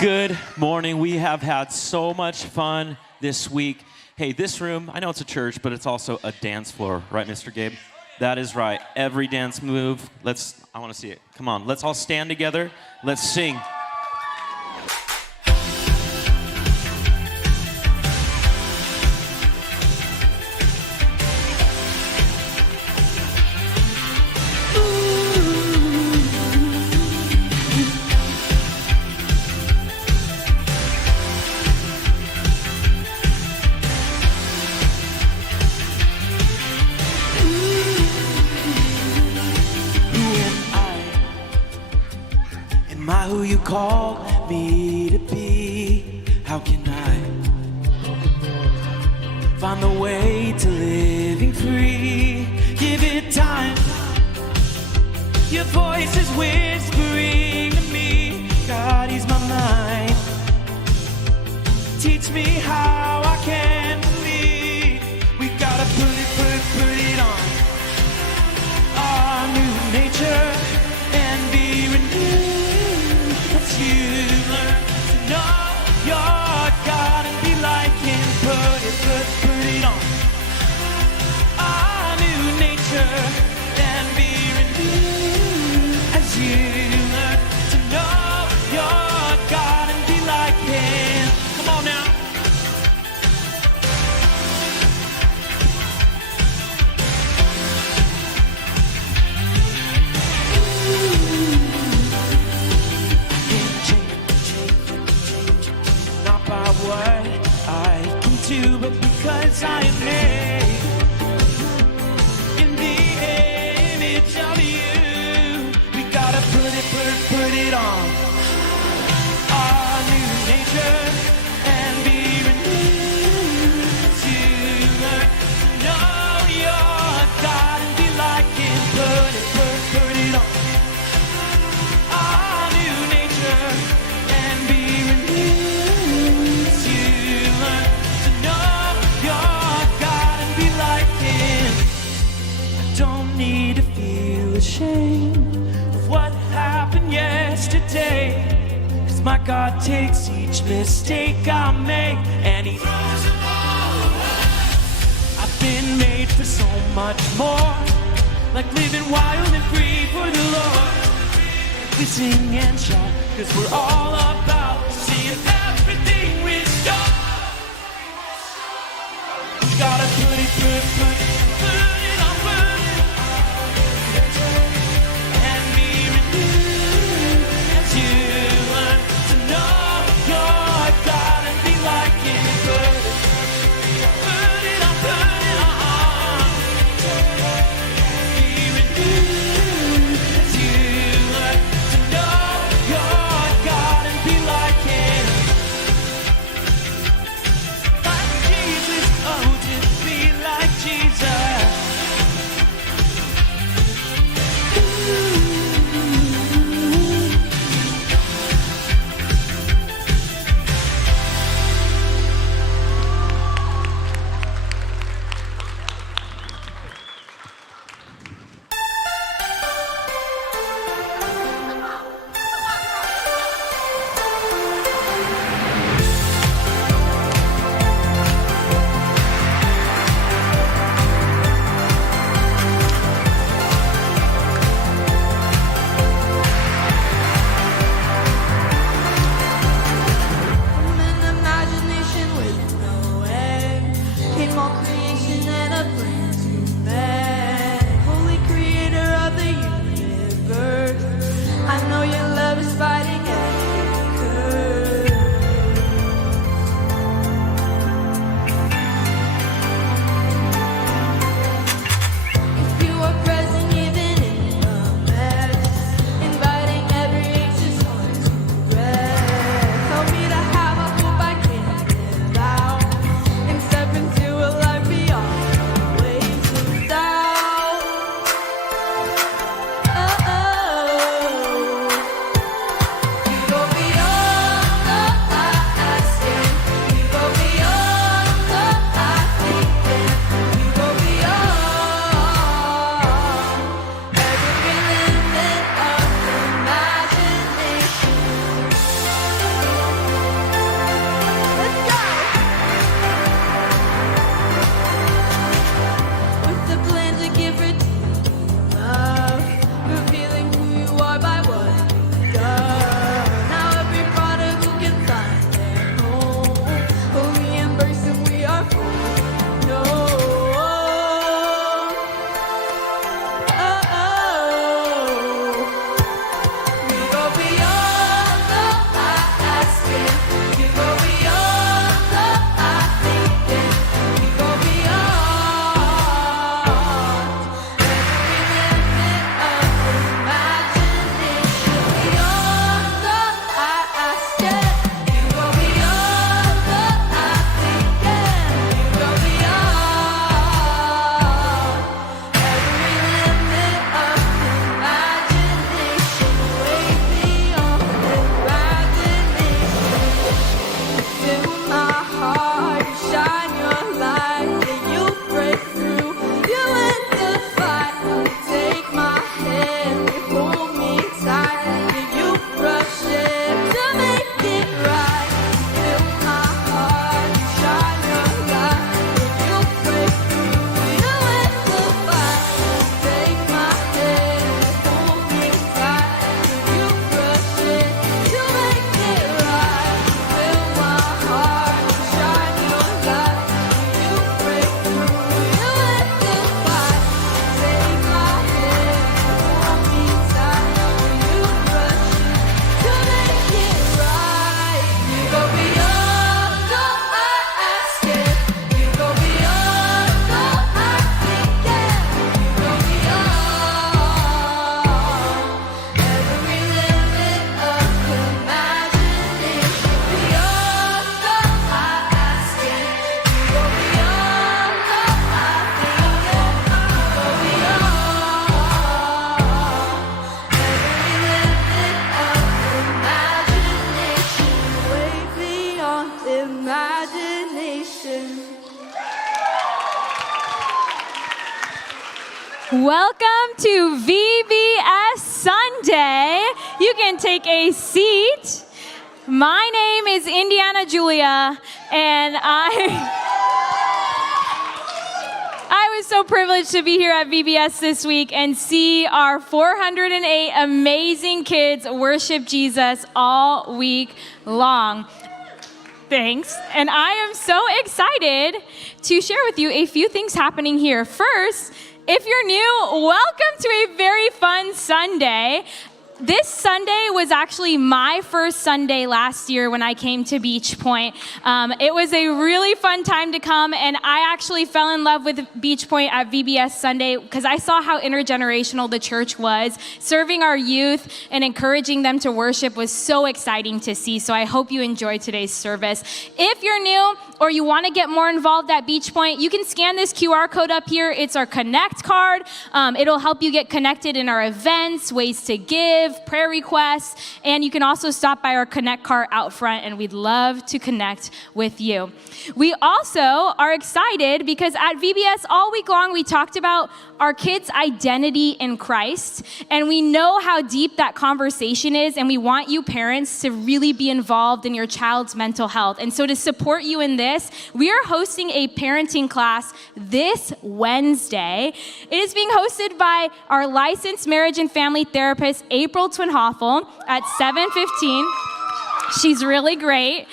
Good morning. We have had so much fun this week. Hey, this room, I know it's a church, but it's also a dance floor, right, Mr. Gabe? That is right. Every dance move. I want to see it. Come on, let's all stand together. Let's sing. Who you call me to be? How can I find the way to living free? Give it time. Your voice is whispering to me. God, ease my mind. Teach me how I can believe. We gotta put it on. Our new nature and be renewed. You learn to know your God and be like Him. Put it on. Our new nature and be renewed as you learn to know your God and be like Him. Come on now. What I can do, but because I am made in the image of you, we gotta put it on. Our new nature and be renewed to learn to know your God and be like Him. Put it on. Our new nature and be renewed. Need to feel ashamed of what happened yesterday, 'cause my God takes each mistake I make and He throws them all away. I've been made for so much more, like living wild and free for the Lord. We sing and shout, 'cause we're all about seeing everything restored. We gotta put it on. Jesus. Welcome to VBS Sunday. You can take a seat. My name is Indiana Julia, and I was so privileged to be here at VBS this week and see our 408 amazing kids worship Jesus all week long. Thanks. And I am so excited to share with you a few things happening here. First, if you're new, welcome to a very fun Sunday. This Sunday was actually my first Sunday last year when I came to Beach Point. It was a really fun time to come, and I actually fell in love with Beach Point at VBS Sunday because I saw how intergenerational the church was. Serving our youth and encouraging them to worship was so exciting to see, so I hope you enjoyed today's service. If you're new or you want to get more involved at Beach Point, you can scan this QR code up here. It's our Connect card. It'll help you get connected in our events, ways to give, prayer requests, and you can also stop by our Connect cart out front, and we'd love to connect with you. We also are excited because at VBS all week long we talked about our kids' identity in Christ, and we know how deep that conversation is, and we want you parents to really be involved in your child's mental health. And so to support you in this, we are hosting a parenting class this Wednesday. It is being hosted by our licensed marriage and family therapist, April Twinhoffel, at 7:15. She's really great.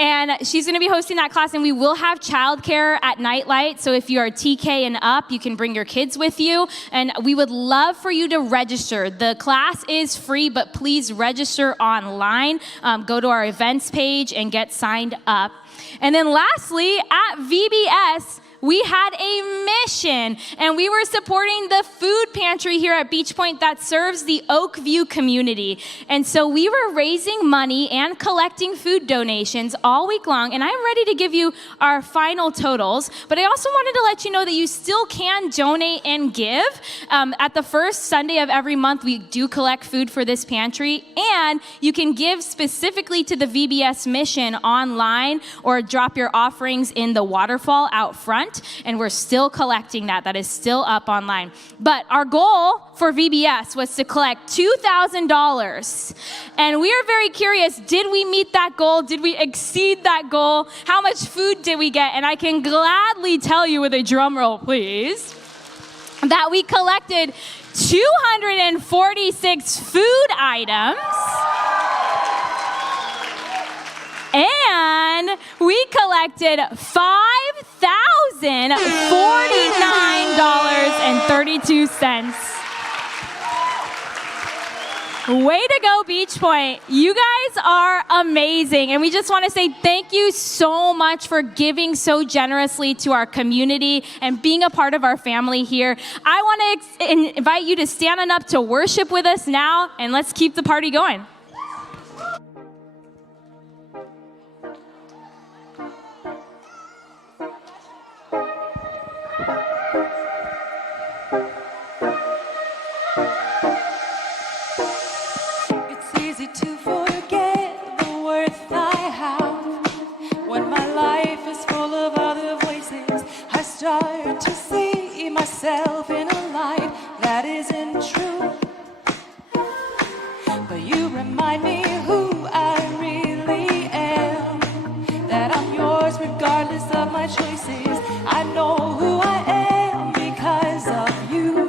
And she's going to be hosting that class, and we will have childcare at Nightlight. So if you are TK and up, you can bring your kids with you. And we would love for you to register. The class is free, but please register online. Go to our events page and get signed up. And then lastly, at VBS, we had a mission, and we were supporting the food pantry here at Beach Point that serves the Oakview community. And so we were raising money and collecting food donations all week long, and I'm ready to give you our final totals, but I also wanted to let you know that you still can donate and give. At the first Sunday of every month, we do collect food for this pantry, and you can give specifically to the VBS mission online or drop your offerings in the waterfall out front. And we're still collecting that. That is still up online. But our goal for VBS was to collect $2,000. And we are very curious, did we meet that goal? Did we exceed that goal? How much food did we get? And I can gladly tell you with a drum roll, please, that we collected 246 food items. And we collected $5,049.32. Way to go, Beach Point. You guys are amazing. And we just want to say thank you so much for giving so generously to our community and being a part of our family here. I want to invite you to stand on up to worship with us now, and let's keep the party going. Myself in a light that isn't true, but you remind me who I really am, that I'm yours regardless of my choices. I know who I am because of you,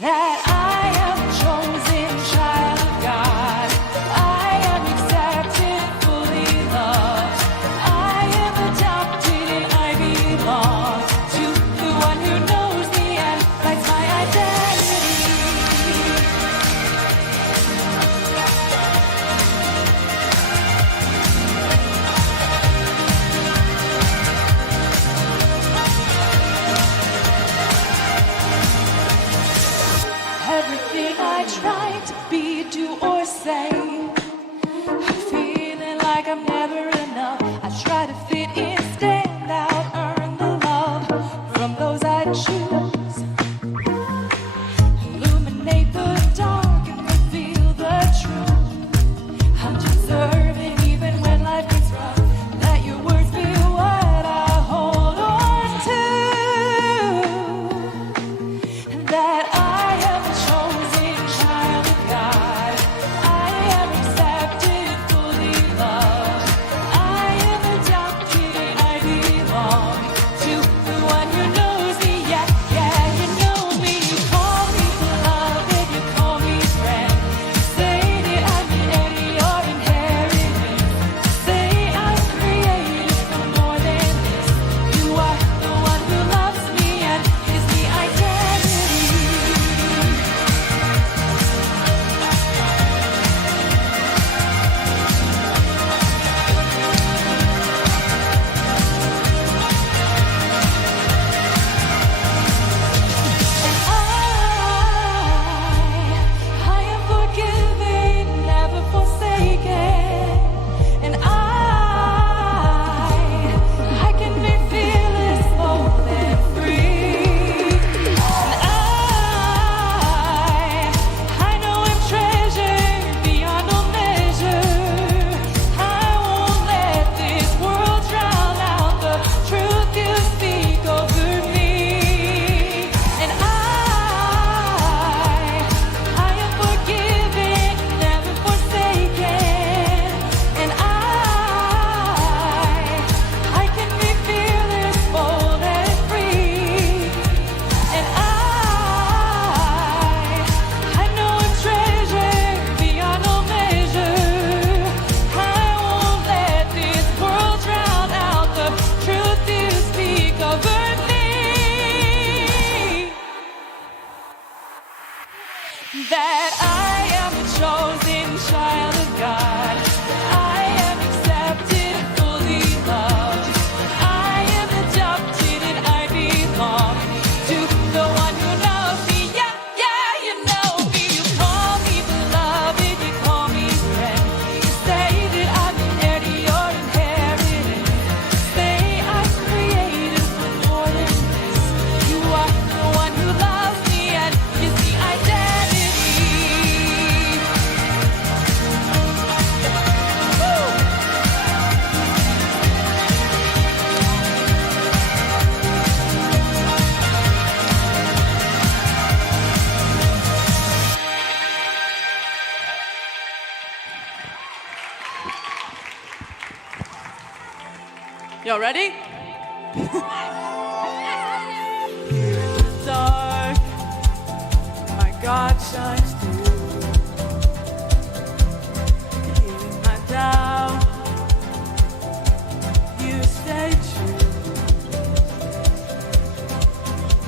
that I am a chosen child of God. I am accepted, fully loved. I am adopted and I belong to the one who knows me and writes my identity. that I am a chosen child of God. I am accepted, fully loved. I am adopted and I belong to the one who knows me. Yeah, yeah, you know me. You call me beloved, you call me friend. You say that I'm an heir to your inheritance. Say I'm created for more than this. You are the one who loves me and gives me identity. Woo! Y'all ready? Here in the dark, my God shines through. Here in my doubt, you stay true.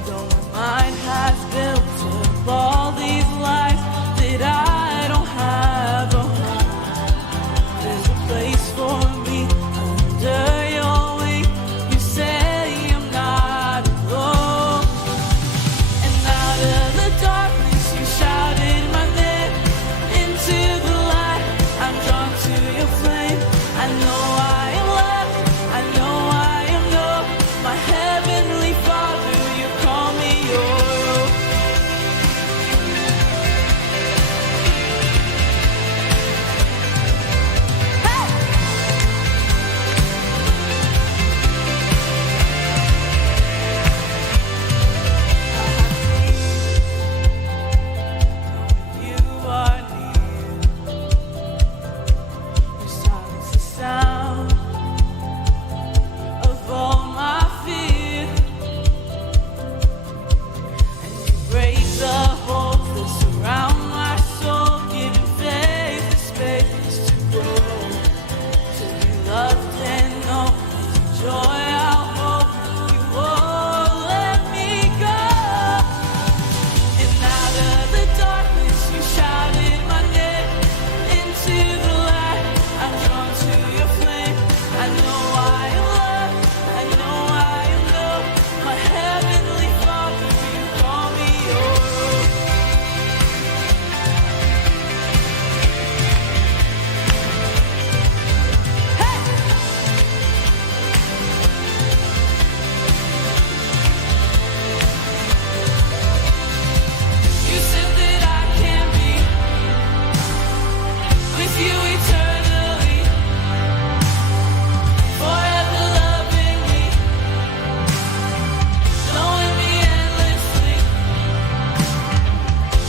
Though my mind has built up all these lies that I don't have a home, there's a place for me under your wing. You say I'm not alone. And out of the darkness you shouted my name. Into the light I'm drawn to your flame. I know I am loved, I know I am known. My heavenly Father, you call me your own. Hey! You are near. You silence the sound of all my fear, and you break the holds that surround my soul, giving faith the space to grow, to be loved and known. Joy I'll hope you won't let me go. And out of the darkness you shouted my name. Into the light I'm drawn to your flame. I know I am loved, I know I am known. My heavenly Father, you call me your own. Hey! You said that I can be with you eternally, forever loving me, knowing me endlessly.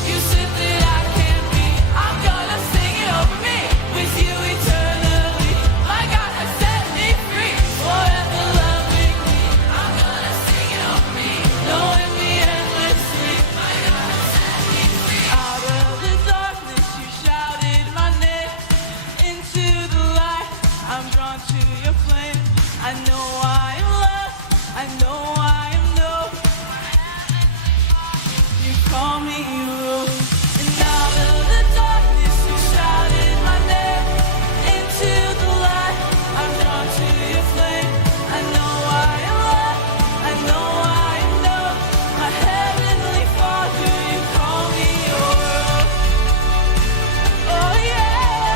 You said that I can be, I'm gonna sing it over me, with you eternally. My God has set me free, forever loving me. I'm gonna sing it over me, knowing me endlessly. My God has set me free. Out of the darkness you shouted my name. Into the light I'm drawn to your flame. I know I am loved, I know I am known. You call me your own. And out of the darkness you shouted my name. Into the light I'm drawn to your flame. I know I am loved, I know I am known. My heavenly Father, you call me your own. Oh yeah.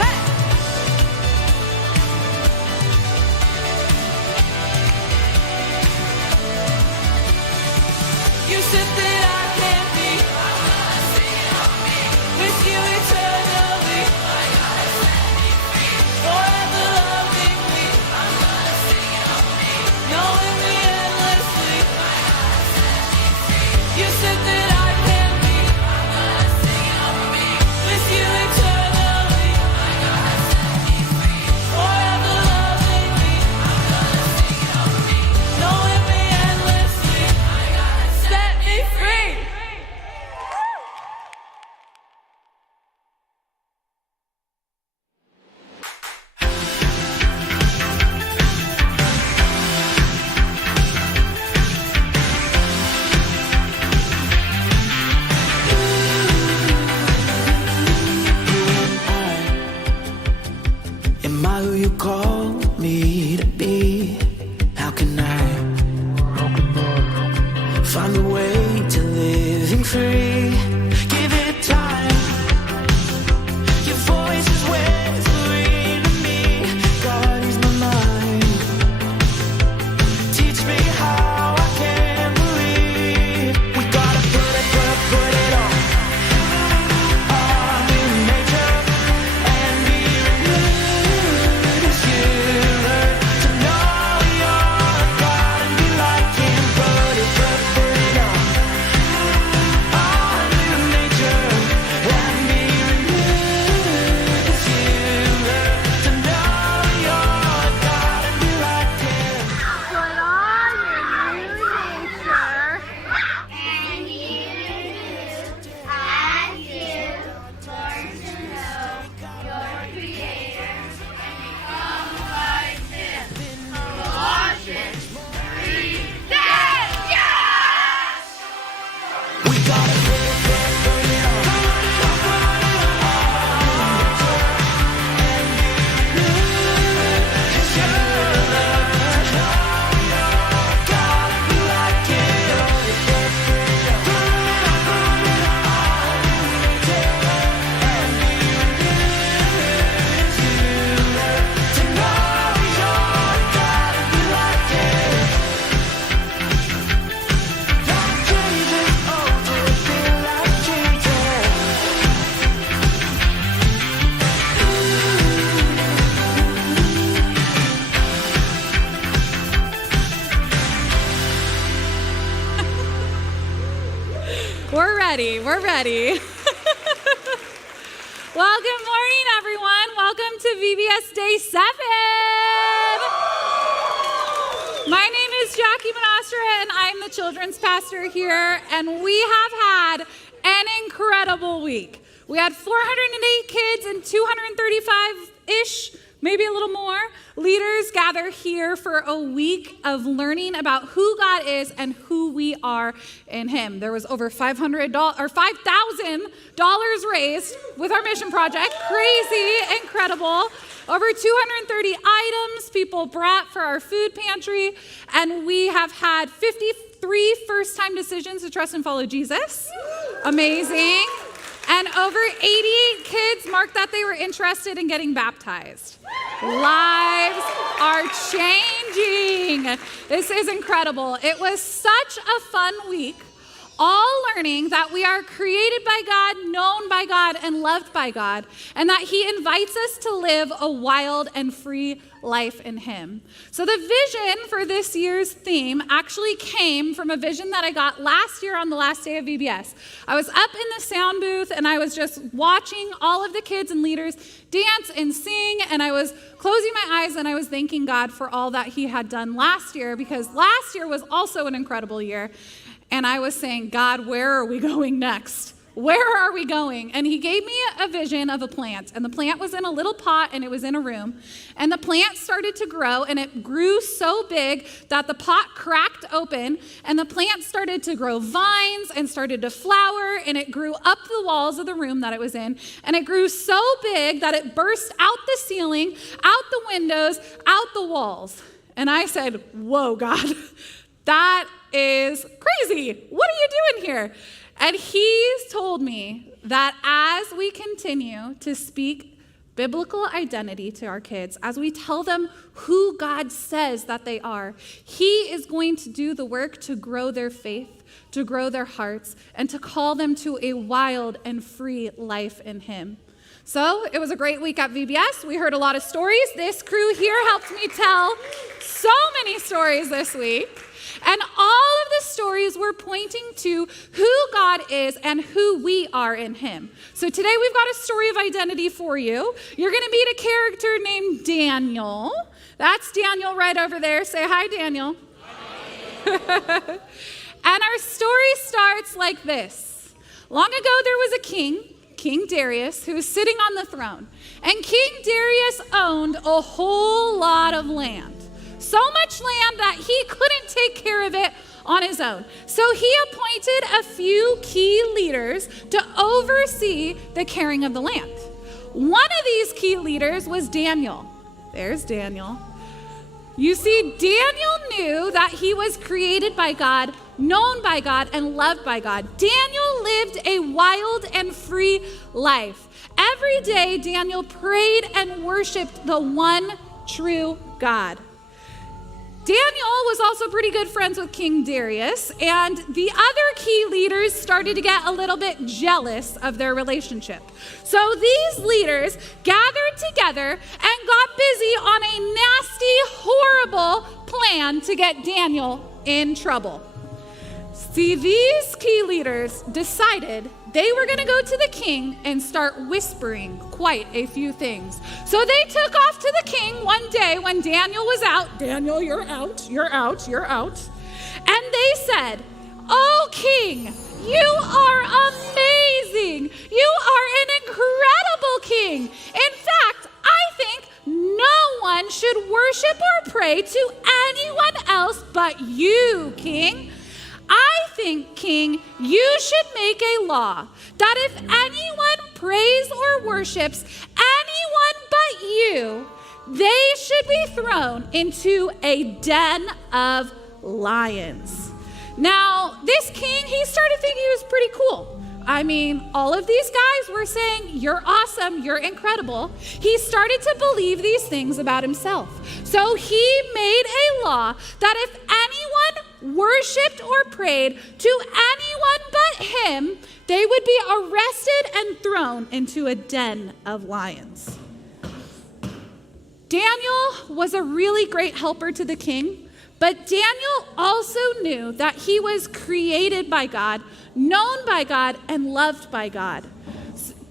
Hey! You said that I can be with you eternally, forever loving me, knowing me endlessly. You said that I can be with you eternally, forever loving me, knowing me endlessly. Set me free. living free. Give it time. Your voice is whispering to me. God is my mind. Teach me how I can believe. We gotta put it on new nature and be renewed as you learn to know your God and be like Him. Put it on new nature and be renewed as you learn to know your God and be like Him. Put on your new nature and be renewed as you learn to know your Creator and become like Him. Colossians 3:10. Yes! We gotta put it We're ready. Well, good morning, everyone. Welcome to VBS Day 7. My name is Jackie Manastra, and I'm the children's pastor here, and we have had an incredible week. We had 408 kids and 235-ish, maybe a little more, leaders gather here for a week of learning about who God is and who we are in Him. There was over $5,000 raised with our mission project. Crazy, incredible. Over 230 items people brought for our food pantry, and we have had 53 first-time decisions to trust and follow Jesus. Amazing. And over 88 kids marked that they were interested in getting baptized. Lives are changing. This is incredible. It was such a fun week, all learning that we are created by God, known by God, and loved by God, and that He invites us to live a wild and free life in Him. So the vision for this year's theme actually came from a vision that I got last year on the last day of VBS. I was up in the sound booth and I was just watching all of the kids and leaders dance and sing, and I was closing my eyes and I was thanking God for all that He had done last year, because last year was also an incredible year. And I was saying, God, where are we going next? Where are we going? And He gave me a vision of a plant. And the plant was in a little pot and it was in a room. And the plant started to grow, and it grew so big that the pot cracked open, and the plant started to grow vines and started to flower, and it grew up the walls of the room that it was in. And it grew so big that it burst out the ceiling, out the windows, out the walls. And I said, whoa, God, that is crazy. What are you doing here? And He's told me that as we continue to speak biblical identity to our kids, as we tell them who God says that they are, He is going to do the work to grow their faith, to grow their hearts, and to call them to a wild and free life in Him. So it was a great week at VBS. We heard a lot of stories. This crew here helped me tell so many stories this week. And all of the stories were pointing to who God is and who we are in Him. So today we've got a story of identity for you. You're going to meet a character named Daniel. That's Daniel right over there. Say hi, Daniel. Hi. And our story starts like this. Long ago there was a king, King Darius, who was sitting on the throne. And King Darius owned a whole lot of land. So much land that he couldn't take care of it on his own. So he appointed a few key leaders to oversee the caring of the land. One of these key leaders was Daniel. There's Daniel. You see, Daniel knew that he was created by God, known by God, and loved by God. Daniel lived a wild and free life. Every day, Daniel prayed and worshiped the one true God. Daniel was also pretty good friends with King Darius, and the other key leaders started to get a little bit jealous of their relationship. So these leaders gathered together and got busy on a nasty, horrible plan to get Daniel in trouble. See, these key leaders decided they were going to go to the king and start whispering quite a few things. So they took off to the king one day when Daniel was out. Daniel, you're out, you're out, you're out. And they said, "Oh, king, you are amazing. You are an incredible king. In fact, I think no one should worship or pray to anyone else but you, king. I think, king, you should make a law that if anyone prays or worships anyone but you, they should be thrown into a den of lions." Now, this king, he started thinking he was pretty cool. I mean, all of these guys were saying, "You're awesome, you're incredible." He started to believe these things about himself. So he made a law that if anyone worshiped or prayed to anyone but him, they would be arrested and thrown into a den of lions. Daniel was a really great helper to the king, but Daniel also knew that he was created by God, known by God, and loved by God.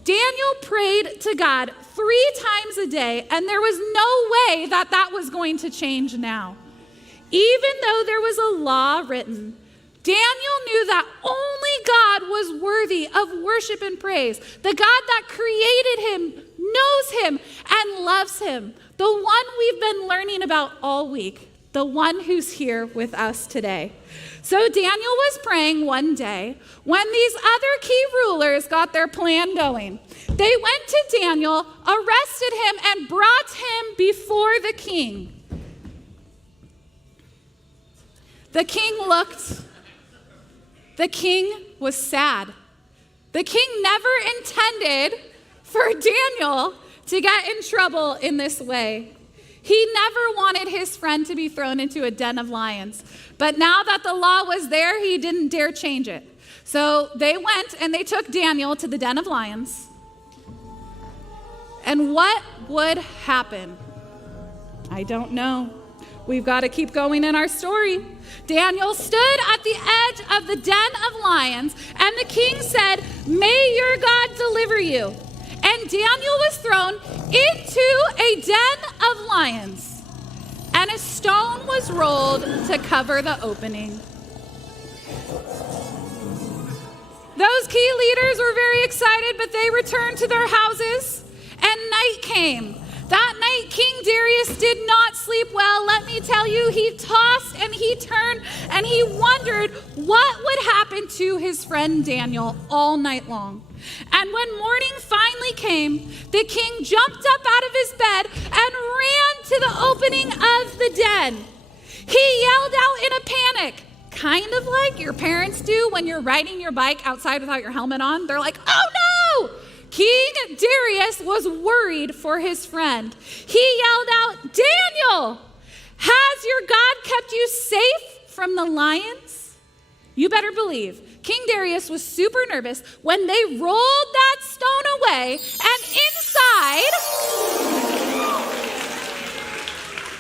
Daniel prayed to God 3 times a day, and there was no way that that was going to change now. Even though there was a law written, Daniel knew that only God was worthy of worship and praise. The God that created him, knows him, and loves him. The one we've been learning about all week. The one who's here with us today. So Daniel was praying one day when these other key rulers got their plan going. They went to Daniel, arrested him, and brought him before the king. The king looked. The king was sad. The king never intended for Daniel to get in trouble in this way. He never wanted his friend to be thrown into a den of lions. But now that the law was there, he didn't dare change it. So they went and they took Daniel to the den of lions. And what would happen? I don't know. We've got to keep going in our story. Daniel stood at the edge of the den of lions, and the king said, "May your God deliver you." And Daniel was thrown into a den of lions, and a stone was rolled to cover the opening. Those key leaders were very excited, but they returned to their houses, and night came. That night, King Darius did not sleep well. Let me tell you, he tossed and he turned, and he wondered what would happen to his friend Daniel all night long. And when morning finally came, the king jumped up out of his bed and ran to the opening of the den. He yelled out in a panic, kind of like your parents do when you're riding your bike outside without your helmet on. They're like, "Oh no!" King Darius was worried for his friend. He yelled out, "Daniel, has your God kept you safe from the lions?" You better believe King Darius was super nervous when they rolled that stone away, and inside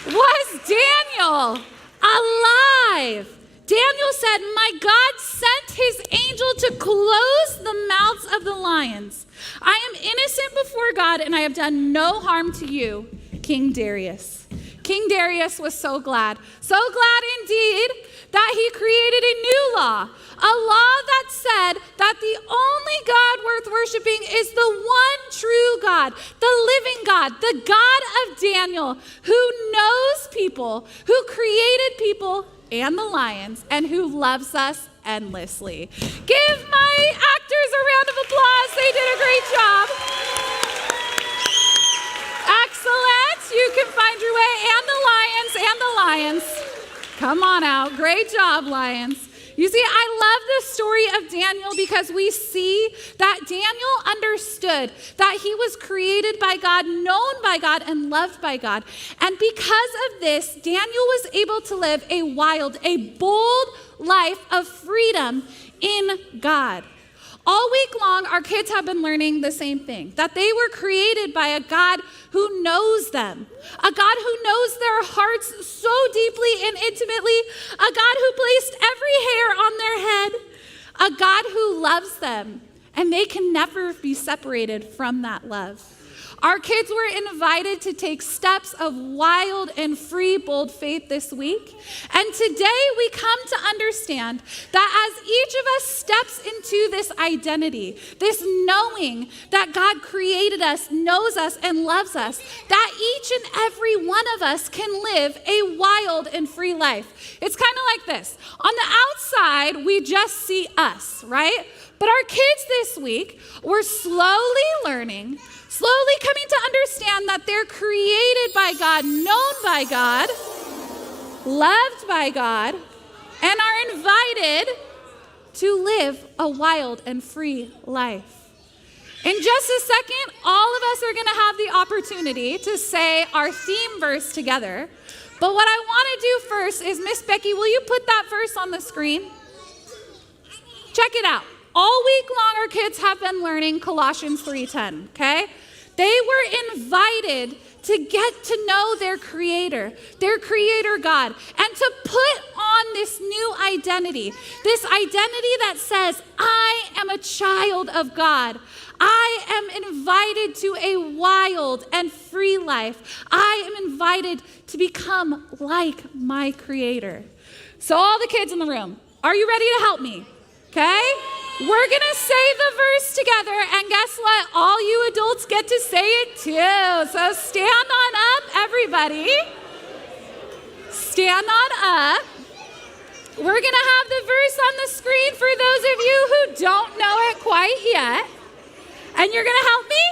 was Daniel, alive. Daniel said, "My God sent his angel to close the mouths of the lions. I am innocent before God, and I have done no harm to you, King Darius." King Darius was so glad indeed, that he created a new law, a law that said that the only God worth worshiping is the one true God, the living God, the God of Daniel, who knows people, who created people and the lions, and who loves us endlessly. Give my actors a round of applause. They did a great job. Excellent. You can find your way, and the lions. Come on out. Great job, lions. You see, I love the story of Daniel because we see that Daniel understood that he was created by God, known by God, and loved by God. And because of this, Daniel was able to live a wild, a bold life of freedom in God. All week long, our kids have been learning the same thing, that they were created by a God who knows them, a God who knows their hearts so deeply and intimately, a God who placed every hair on their head, a God who loves them, and they can never be separated from that love. Our kids were invited to take steps of wild and free, bold faith this week. And today we come to understand that as each of us steps into this identity, this knowing that God created us, knows us, and loves us, that each and every one of us can live a wild and free life. It's kind of like this. On the outside, we just see us, right? But our kids this week were slowly learning, slowly coming to understand that they're created by God, known by God, loved by God, and are invited to live a wild and free life. In just a second, all of us are going to have the opportunity to say our theme verse together. But what I want to do first is, Miss Becky, will you put that verse on the screen? Check it out. All week long, our kids have been learning Colossians 3:10, okay? They were invited to get to know their creator God, and to put on this new identity that says, I am a child of God. I am invited to a wild and free life. I am invited to become like my creator. So all the kids in the room, are you ready to help me? Okay? We're going to say the verse together, and guess what? All you adults get to say it too. So stand on up, everybody. Stand on up. We're going to have the verse on the screen for those of you who don't know it quite yet. And you're going to help me?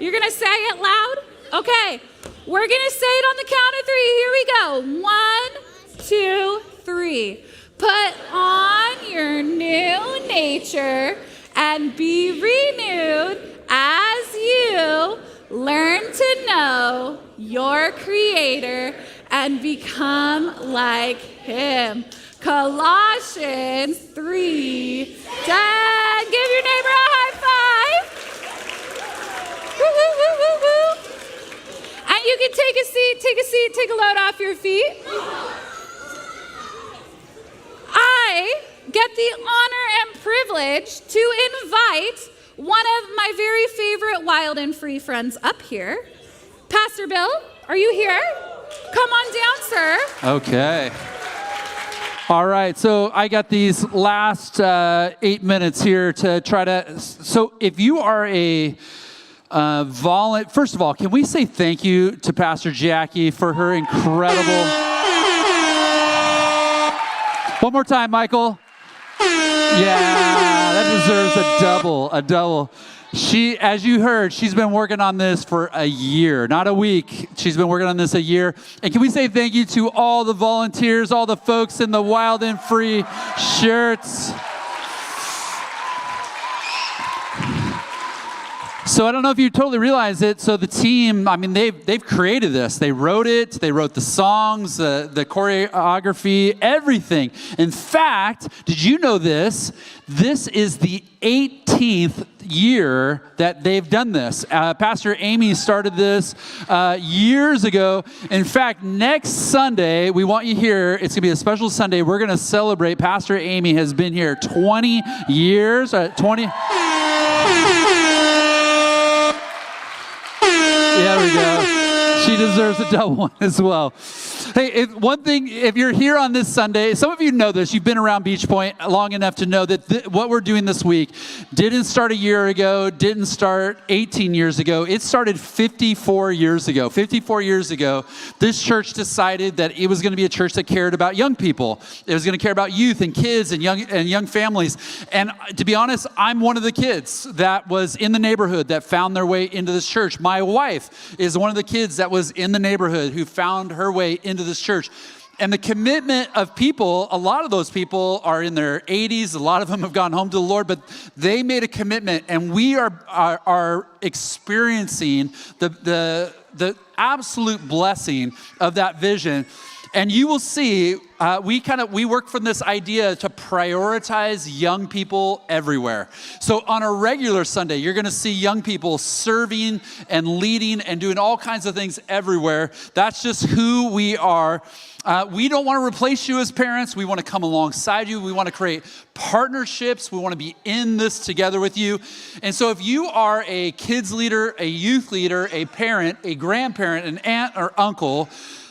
You're going to say it loud? Okay. We're going to say it on the count of 3. Here we go. 1, 2, 3. Put on your new nature and be renewed as you learn to know your Creator and become like Him. Colossians 3:10. Give your neighbor a high five. Woo, woo, woo, woo, woo. And you can take a seat, take a load off your feet. I get the honor and privilege to invite one of my very favorite wild and free friends up here. Pastor Bill, are you here? Come on down, sir. Okay. All right, so I got these last 8 minutes here to try to, so if you are a volunteer, first of all, can we say thank you to Pastor Jackie for her incredible... One more time, Michael. Yeah, that deserves a double. She, as you heard, she's been working on this for a year, not a week. She's been working on this a year. And can we say thank you to all the volunteers, all the folks in the Wild and Free shirts. So I don't know if you totally realize it. So the team, I mean, they've created this. They wrote it. They wrote the songs, the choreography, everything. In fact, did you know this? This is the 18th year that they've done this. Pastor Amy started this years ago. In fact, next Sunday, we want you here. It's going to be a special Sunday. We're going to celebrate. Pastor Amy has been here 20 years. 20. There we go. She deserves a double one as well. Hey, one thing, if you're here on this Sunday, some of you know this. You've been around Beach Point long enough to know that what we're doing this week didn't start a year ago, didn't start 18 years ago. It started 54 years ago. 54 years ago, this church decided that it was going to be a church that cared about young people. It was going to care about youth and kids and young families. And to be honest, I'm one of the kids that was in the neighborhood that found their way into this church. My wife is one of the kids that was in the neighborhood who found her way into this church. And the commitment of people, a lot of those people are in their 80s. A lot of them have gone home to the Lord, but they made a commitment, and we are experiencing the absolute blessing of that vision. And you will see, we work from this idea to prioritize young people everywhere. So on a regular Sunday, you're going to see young people serving and leading and doing all kinds of things everywhere. That's just who we are. We don't want to replace you as parents. We want to come alongside you. We want to create partnerships. We want to be in this together with you. And so if you are a kids leader, a youth leader, a parent, a grandparent, an aunt or uncle,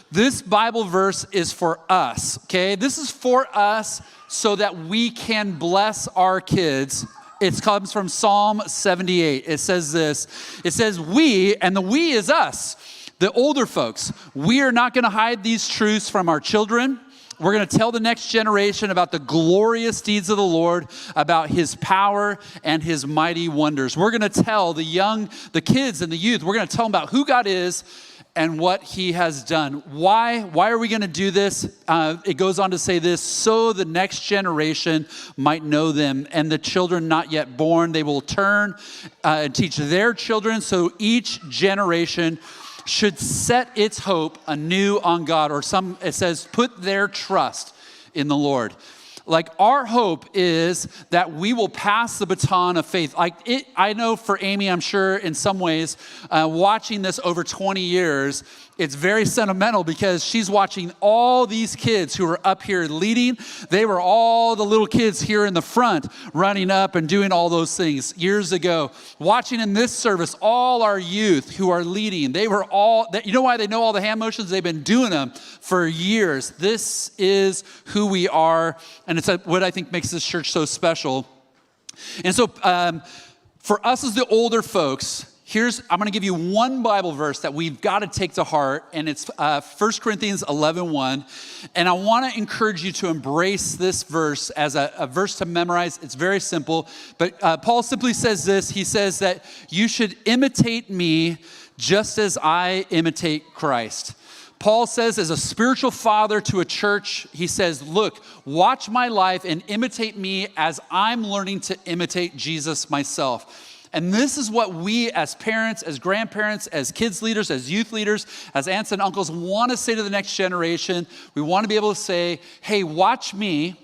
this Bible verse is for us, okay? This is for us so that we can bless our kids. It comes from Psalm 78. It says this. It says, we, and the we is us, the older folks, we are not going to hide these truths from our children. We're going to tell the next generation about the glorious deeds of the Lord, about his power and his mighty wonders. We're going to tell the kids and the youth, we're going to tell them about who God is and what he has done. Why are we going to do this? It goes on to say this, so the next generation might know them, and the children not yet born, they will turn and teach their children, so each generation should set its hope anew on God, or it says, put their trust in the Lord. Like, our hope is that we will pass the baton of faith. I know for Amy, I'm sure in some ways, watching this over 20 years, it's very sentimental because she's watching all these kids who are up here leading. They were all the little kids here in the front running up and doing all those things years ago. Watching in this service, all our youth who are leading, they were all, you know why they know all the hand motions? They've been doing them for years. This is who we are, and it's what I think makes this church so special. And so for us as the older folks, I'm going to give you one Bible verse that we've got to take to heart, and it's 1 Corinthians 11:1. And I want to encourage you to embrace this verse as a verse to memorize. It's very simple, but Paul simply says this. He says that you should imitate me just as I imitate Christ. Paul says, as a spiritual father to a church, he says, look, watch my life and imitate me as I'm learning to imitate Jesus myself. And this is what we as parents, as grandparents, as kids leaders, as youth leaders, as aunts and uncles want to say to the next generation. We want to be able to say, hey, watch me,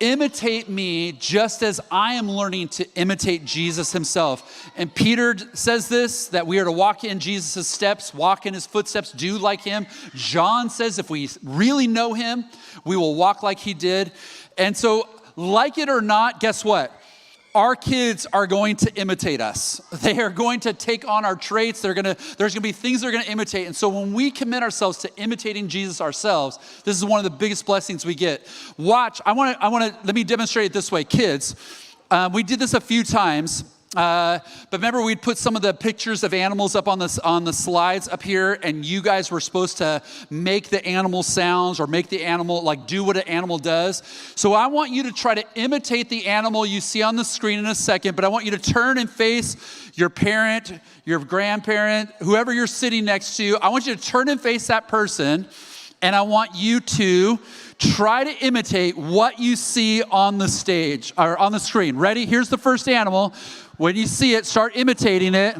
imitate me just as I am learning to imitate Jesus himself. And Peter says this, that we are to walk in Jesus' steps, walk in his footsteps, do like him. John says if we really know him, we will walk like he did. And so, like it or not, guess what? Our kids are going to imitate us. They are going to take on our traits. There's going to be things they're going to imitate. And so when we commit ourselves to imitating Jesus ourselves, this is one of the biggest blessings we get. Watch, let me demonstrate it this way. Kids, we did this a few times. But remember, we'd put some of the pictures of animals up on the slides up here, and you guys were supposed to make the animal sounds or make the animal, like, do what an animal does. So I want you to try to imitate the animal you see on the screen in a second, but I want you to turn and face your parent, your grandparent, whoever you're sitting next to. I want you to turn and face that person, and I want you to try to imitate what you see on the stage or on the screen. Ready? Here's the first animal. When you see it, start imitating it.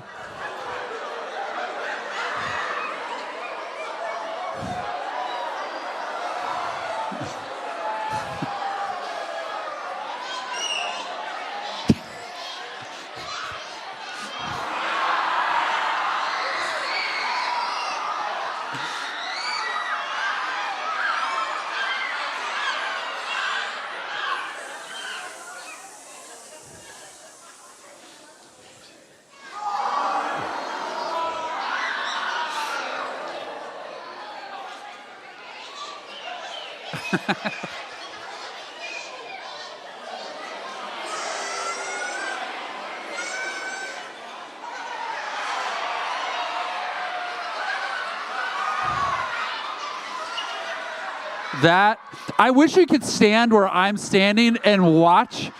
I wish you could stand where I'm standing and watch.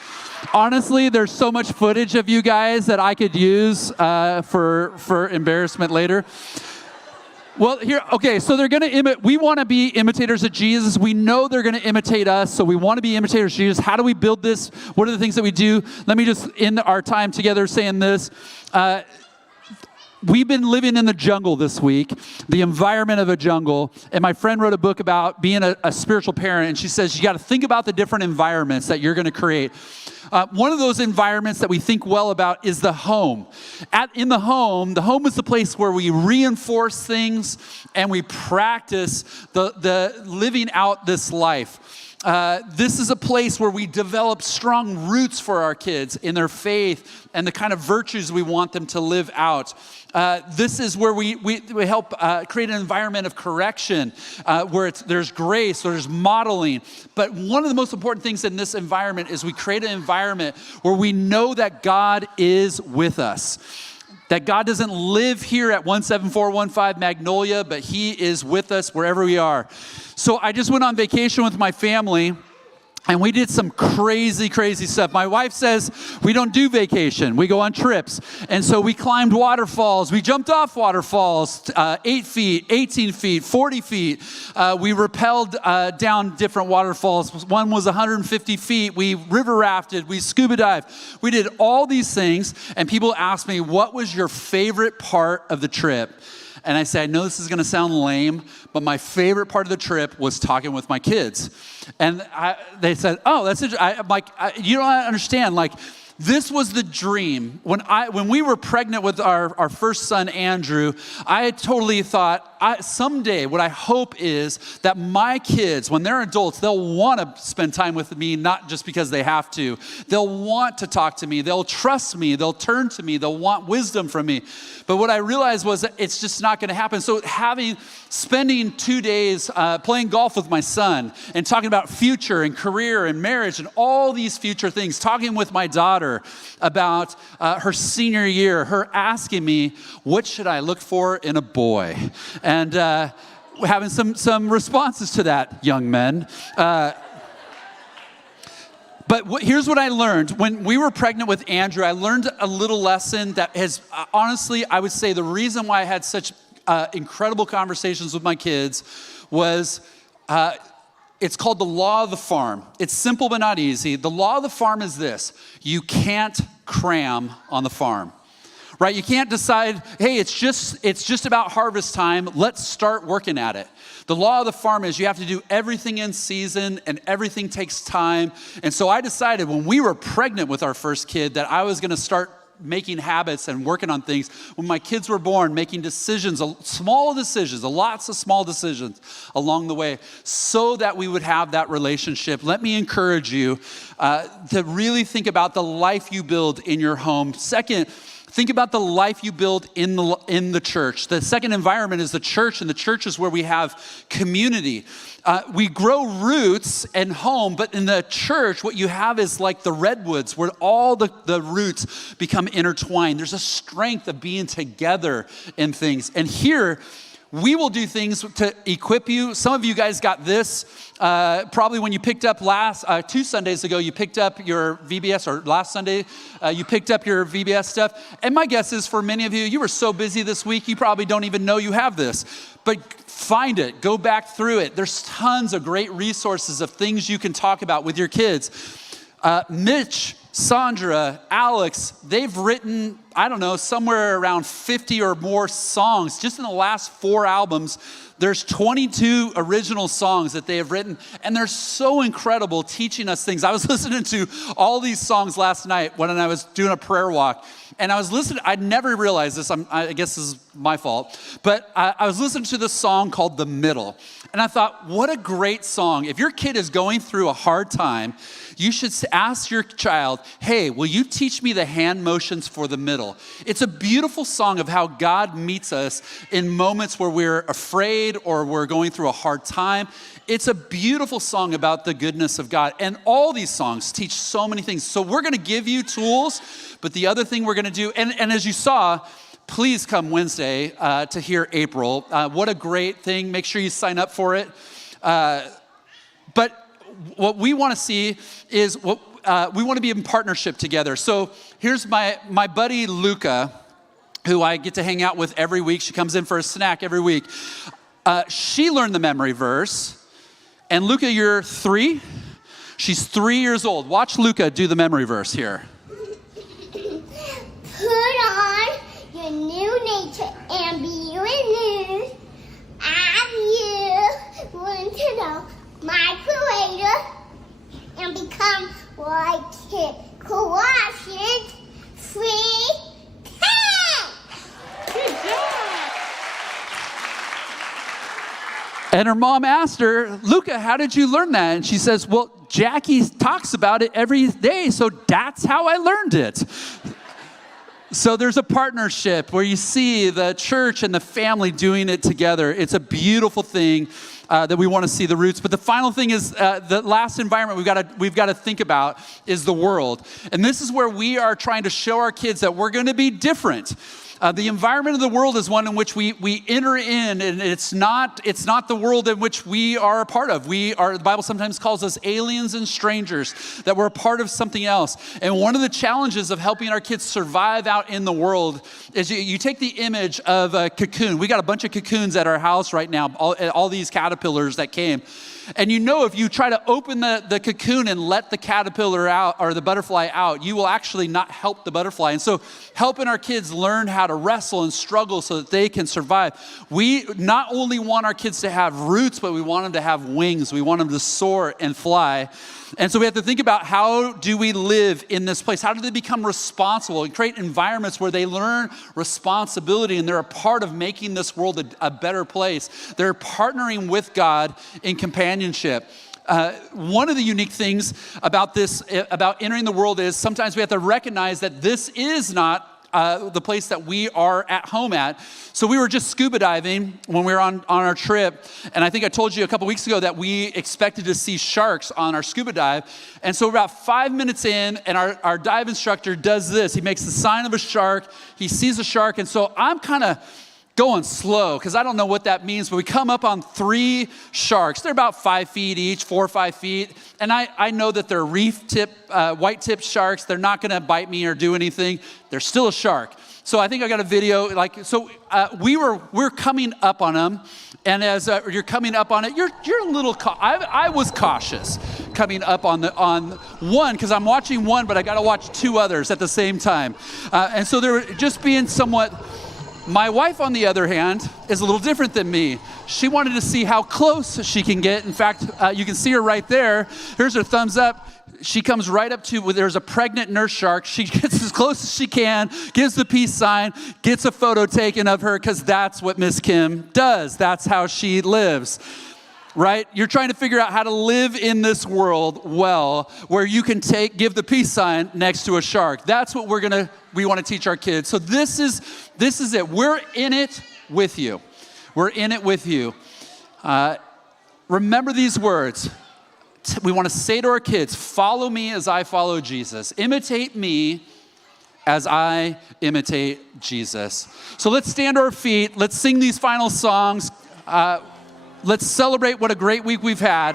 Honestly, there's so much footage of you guys that I could use for embarrassment later. Well, here, okay, so they're going to we want to be imitators of Jesus. We know they're going to imitate us, so we want to be imitators of Jesus. How do we build this? What are the things that we do? Let me just end our time together saying this. We've been living in the jungle this week, the environment of a jungle, and my friend wrote a book about being a spiritual parent, and she says you got to think about the different environments that you're going to create. One of those environments that we think well about is the home. In the home is the place where we reinforce things and we practice the living out this life. This is a place where we develop strong roots for our kids in their faith and the kind of virtues we want them to live out. This is where we help create an environment of correction, where there's grace, there's modeling. But one of the most important things in this environment is we create an environment where we know that God is with us. That God doesn't live here at 17415 Magnolia, but He is with us wherever we are. So I just went on vacation with my family, and we did some crazy, crazy stuff. My wife says we don't do vacation. We go on trips. And so we climbed waterfalls. We jumped off waterfalls, 8 feet, 18 feet, 40 feet. We rappelled down different waterfalls. One was 150 feet. We river rafted. We scuba dived. We did all these things. And people ask me, what was your favorite part of the trip? And I say, I know this is going to sound lame, but my favorite part of the trip was talking with my kids. And they said, oh, that's interesting. I'm like, you don't understand. Like, this was the dream. When we were pregnant with our first son, Andrew, I had totally thought, someday what I hope is that my kids, when they're adults, they'll want to spend time with me, not just because they have to. They'll want to talk to me. They'll trust me. They'll turn to me. They'll want wisdom from me. But what I realized was that it's just not going to happen. So spending 2 days playing golf with my son and talking about future and career and marriage and all these future things, talking with my daughter about her senior year, her asking me, what should I look for in a boy? And having some responses to that, young men. But here's what I learned. When we were pregnant with Andrew, I learned a little lesson that has, honestly, I would say the reason why I had such incredible conversations with my kids was it's called the law of the farm. It's simple but not easy. The law of the farm is this: you can't cram on the farm. Right? You can't decide, hey, it's just about harvest time. Let's start working at it. The law of the farm is you have to do everything in season and everything takes time. And so I decided when we were pregnant with our first kid that I was going to start making habits and working on things. When my kids were born, making decisions, small decisions, lots of small decisions along the way so that we would have that relationship. Let me encourage you to really think about the life you build in your home. Second, think about the life you build in the church. The second environment is the church, and the church is where we have community. We grow roots and home, but in the church, what you have is like the redwoods where all the roots become intertwined. There's a strength of being together in things. And here, we will do things to equip you. Some of you guys got this. Probably when you picked up 2 Sundays ago, you picked up your VBS, or last Sunday, you picked up your VBS stuff. And my guess is for many of you, you were so busy this week, you probably don't even know you have this. But find it, go back through it. There's tons of great resources of things you can talk about with your kids. Mitch, Sandra, Alex, they've written, I don't know, somewhere around 50 or more songs. Just in the last 4 albums, there's 22 original songs that they have written, and they're so incredible teaching us things. I was listening to all these songs last night when I was doing a prayer walk, and I was listening. I never realized this. I guess this is my fault, but I was listening to this song called The Middle, and I thought, what a great song. If your kid is going through a hard time, you should ask your child, hey, will you teach me the hand motions for the middle? It's a beautiful song of how God meets us in moments where we're afraid or we're going through a hard time. It's a beautiful song about the goodness of God. And all these songs teach so many things. So we're going to give you tools, but the other thing we're going to do, and as you saw, please come Wednesday to hear April. What a great thing. Make sure you sign up for it. But what we want to see is we want to be in partnership together. So here's my buddy Luca. who I get to hang out with every week. She comes in for a snack every week. She learned the memory verse. And Luca, you're 3? She's 3 years old. Watch Luca do the memory verse here. Put on your new nature and be renewed as you learn to know my Creator and become like Him. Colossians 3:10. Good job. And her mom asked her, Luca, how did you learn that? And she says, well, Jackie talks about it every day, so that's how I learned it. So there's a partnership where you see the church and the family doing it together. It's a beautiful thing that we want to see the roots. But the final thing is the last environment we've got to think about is the world. And this is where we are trying to show our kids that we're going to be different. The environment of the world is one in which we enter in, and it's not the world in which we are a part of. The Bible sometimes calls us aliens and strangers, that we're a part of something else. And one of the challenges of helping our kids survive out in the world is you take the image of a cocoon. We got a bunch of cocoons at our house right now, all these caterpillars that came. And you know, if you try to open the cocoon and let the caterpillar out or the butterfly out, you will actually not help the butterfly. And so helping our kids learn how to wrestle and struggle so that they can survive. We not only want our kids to have roots, but we want them to have wings. We want them to soar and fly. And so we have to think about, how do we live in this place? How do they become responsible and create environments where they learn responsibility and they're a part of making this world a better place? They're partnering with God in companionship. One of the unique things about entering the world is sometimes we have to recognize that this is not the place that we are at home at. So we were just scuba diving when we were on our trip. And I think I told you a couple weeks ago that we expected to see sharks on our scuba dive. And so we're about 5 minutes in, and our dive instructor does this. He makes the sign of a shark. He sees a shark. And so I'm kind of going slow because I don't know what that means, but we come up on 3 sharks. They're about 5 feet each, 4 or 5 feet. And I know that they're white tip sharks. They're not going to bite me or do anything. They're still a shark. So I think I got a video. We're coming up on them. And as you're coming up on it, you're a little, I was cautious coming up on one because I'm watching one, but I got to watch 2 others at the same time. And so they're just being somewhat. My wife, on the other hand, is a little different than me. She wanted to see how close she can get. In fact, you can see her right there. Here's her thumbs up. She comes right up to where there's a pregnant nurse shark. She gets as close as she can, gives the peace sign, gets a photo taken of her because that's what Miss Kim does. That's how she lives. Right? You're trying to figure out how to live in this world well, where you can give the peace sign next to a shark. That's what we want to teach our kids. So this is it. We're in it with you. We're in it with you. Remember these words. We want to say to our kids, follow me as I follow Jesus. Imitate me as I imitate Jesus. So let's stand to our feet. Let's sing these final songs. Let's celebrate what a great week we've had.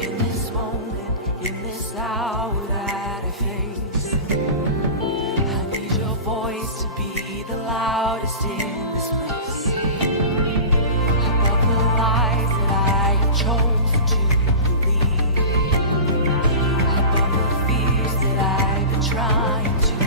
In this moment, in this hour that I face, I need your voice to be the loudest in this place. Above the lies that I have chosen to believe, above the fears that I've been trying to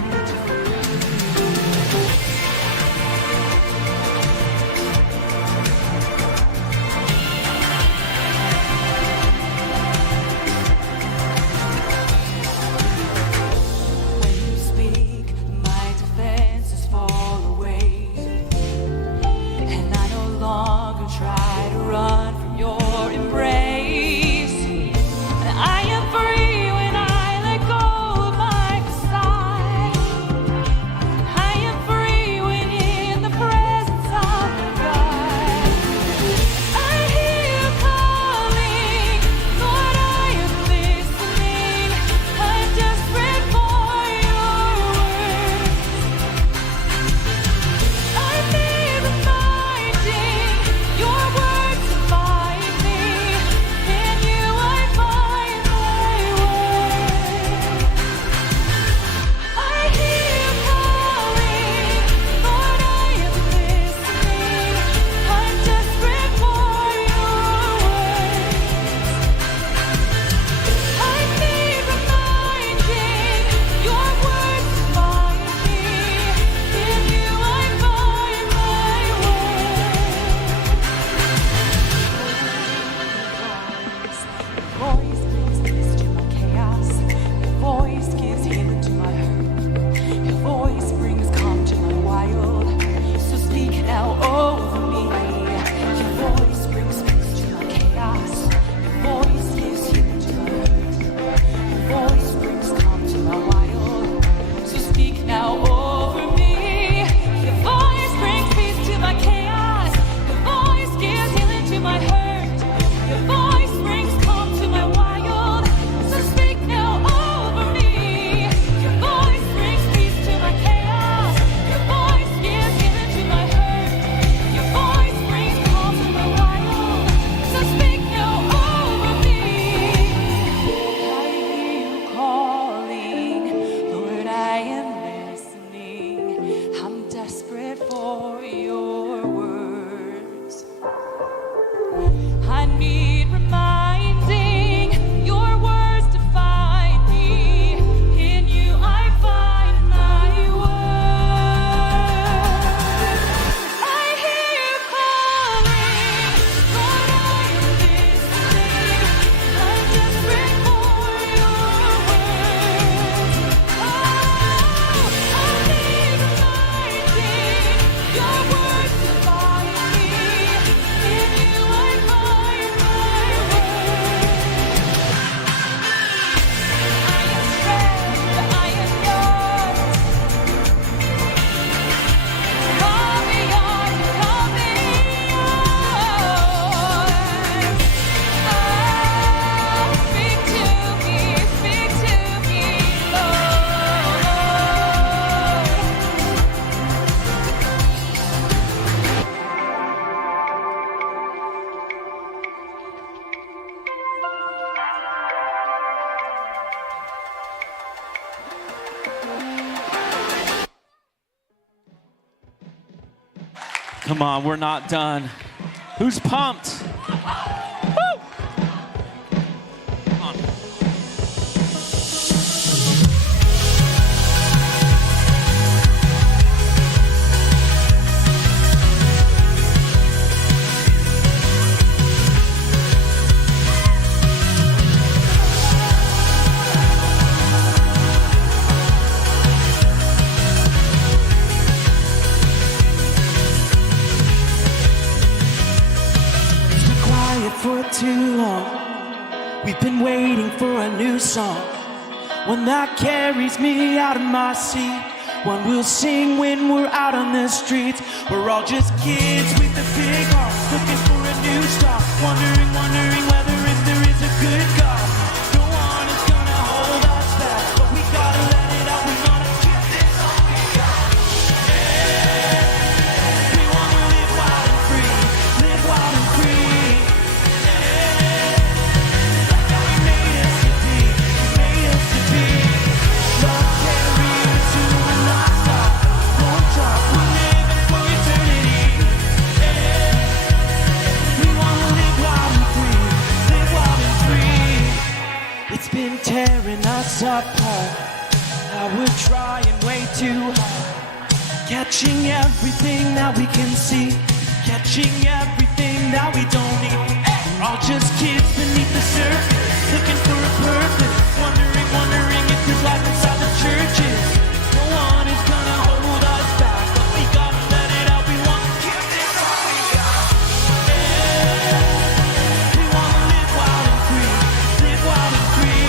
When you speak, my defenses fall away, and I no longer try to run from your embrace. Come on, we're not done. Who's pumped? Woo! Come on. For too long, we've been waiting for a new song, one that carries me out of my seat, one we'll sing when we're out on the streets. We're all just kids with a big heart, looking for a new start, wondering whether if there is a good God. No one is gonna hold us back, but we gotta let it out. We wanna give this all we got. Yeah. We wanna live wild and free, live wild and free. Been tearing us apart. Now we're trying way too hard, catching everything that we can see, catching everything that we don't need. We're all just kids beneath the surface, looking for a purpose, wondering if there's life inside the churches. No one is gonna hold us back, but we gotta let it out. We wanna give this all we got. Yeah. We wanna live wild and free, live wild and free.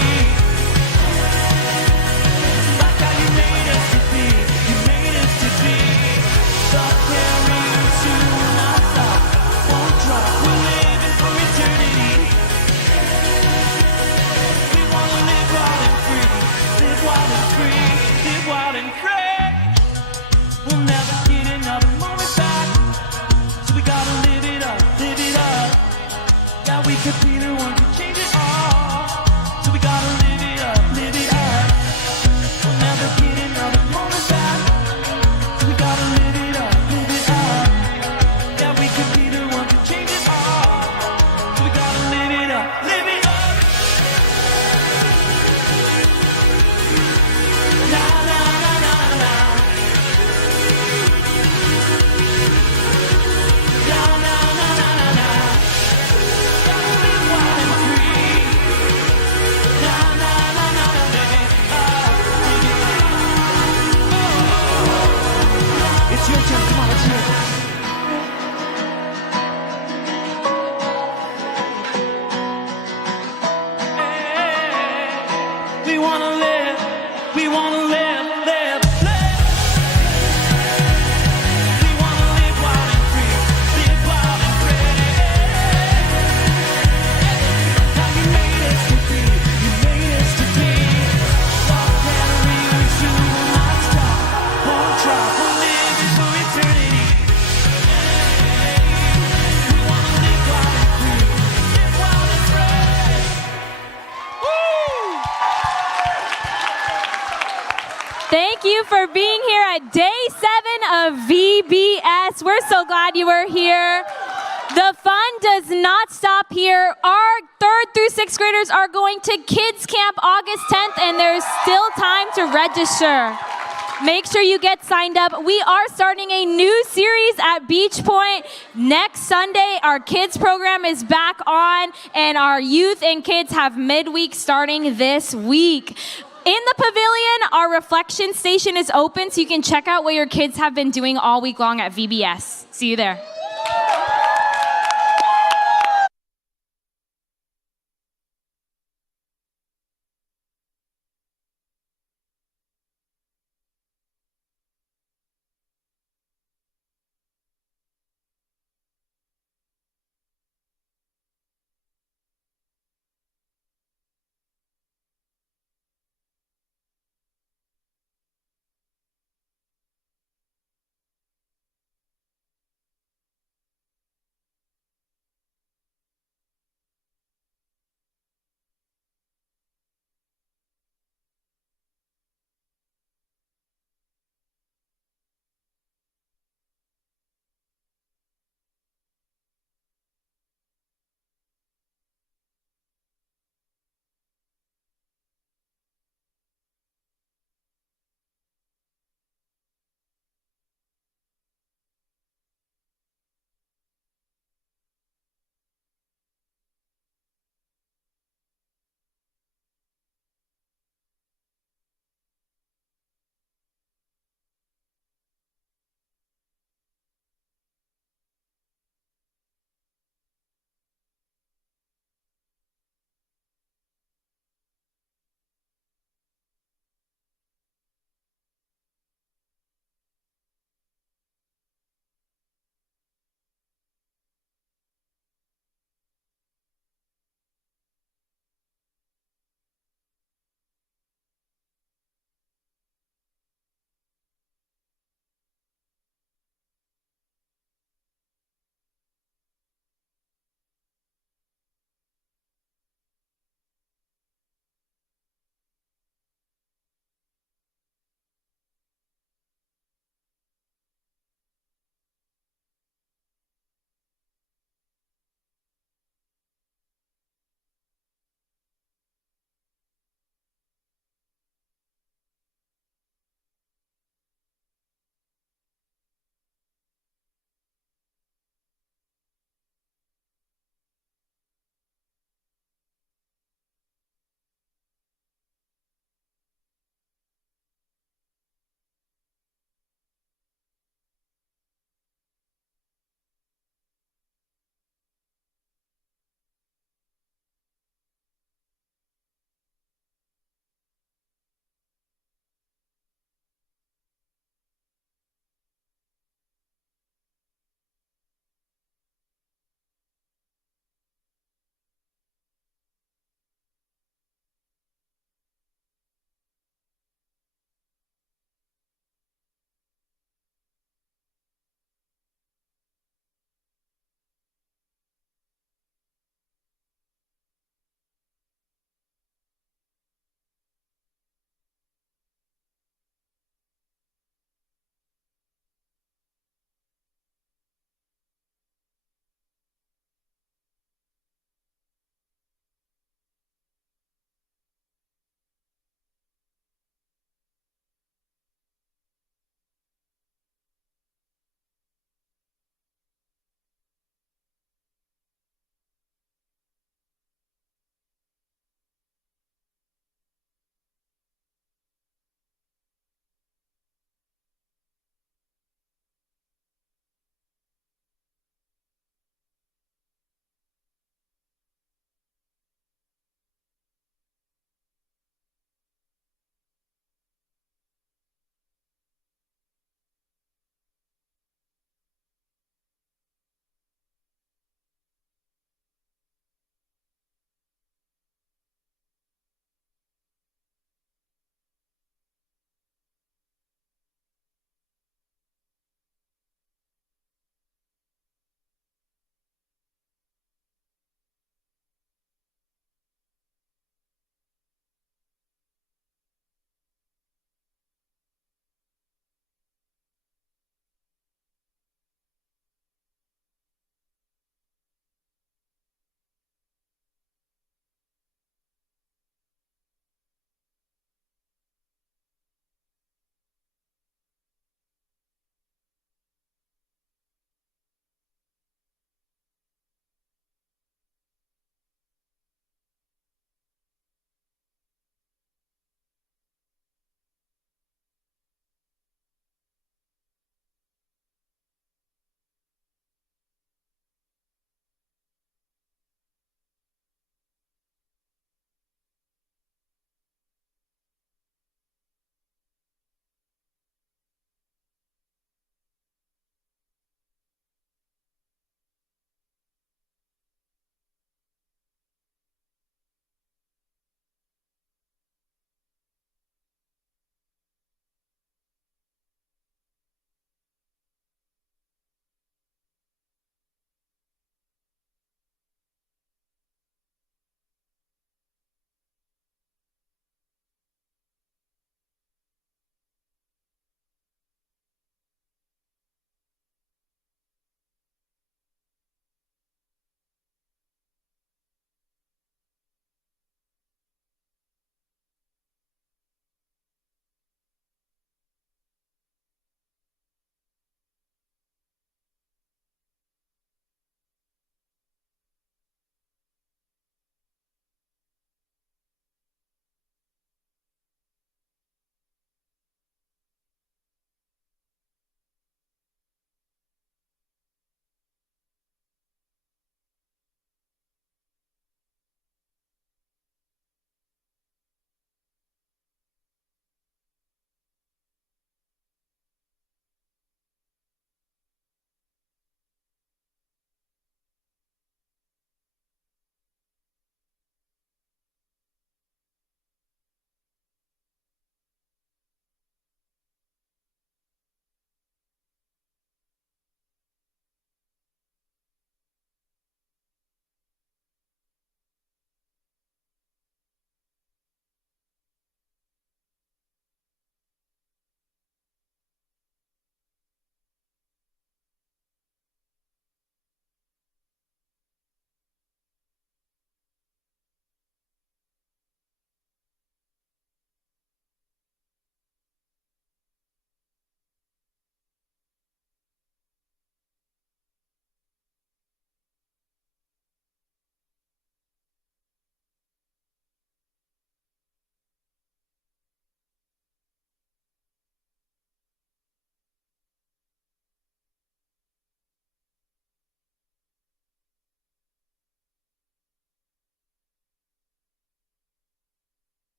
We'll never get another moment back, so we gotta live it up, live it up. Yeah, we could be the one to change it all, so we gotta live it up, live it up. We'll never get another moment back, so we gotta live it up, live it up. Yeah, we could be the one to change it all, so we gotta live it up, live it up. Na na na na na. It's your turn, come on, it's your turn. Hey, we wanna live, we wanna live, live, live. We wanna live wild and free, live wild and free. How you made us to be, you made us to be. Love carries you, will not stop, won't drop, we'll live it for eternity. We wanna live wild and free, live wild and free. Woo! Thank you for being here at day 7 of VBS. We're so glad you were here. The fun does not stop here. Our 3rd through 6th graders are going to Kids Camp August 10th, and there's still time to register. Make sure you get signed up. We are starting a new series at Beach Point. Next Sunday, our kids program is back on, and our youth and kids have midweek starting this week. In the pavilion, our reflection station is open, so you can check out what your kids have been doing all week long at VBS. See you there.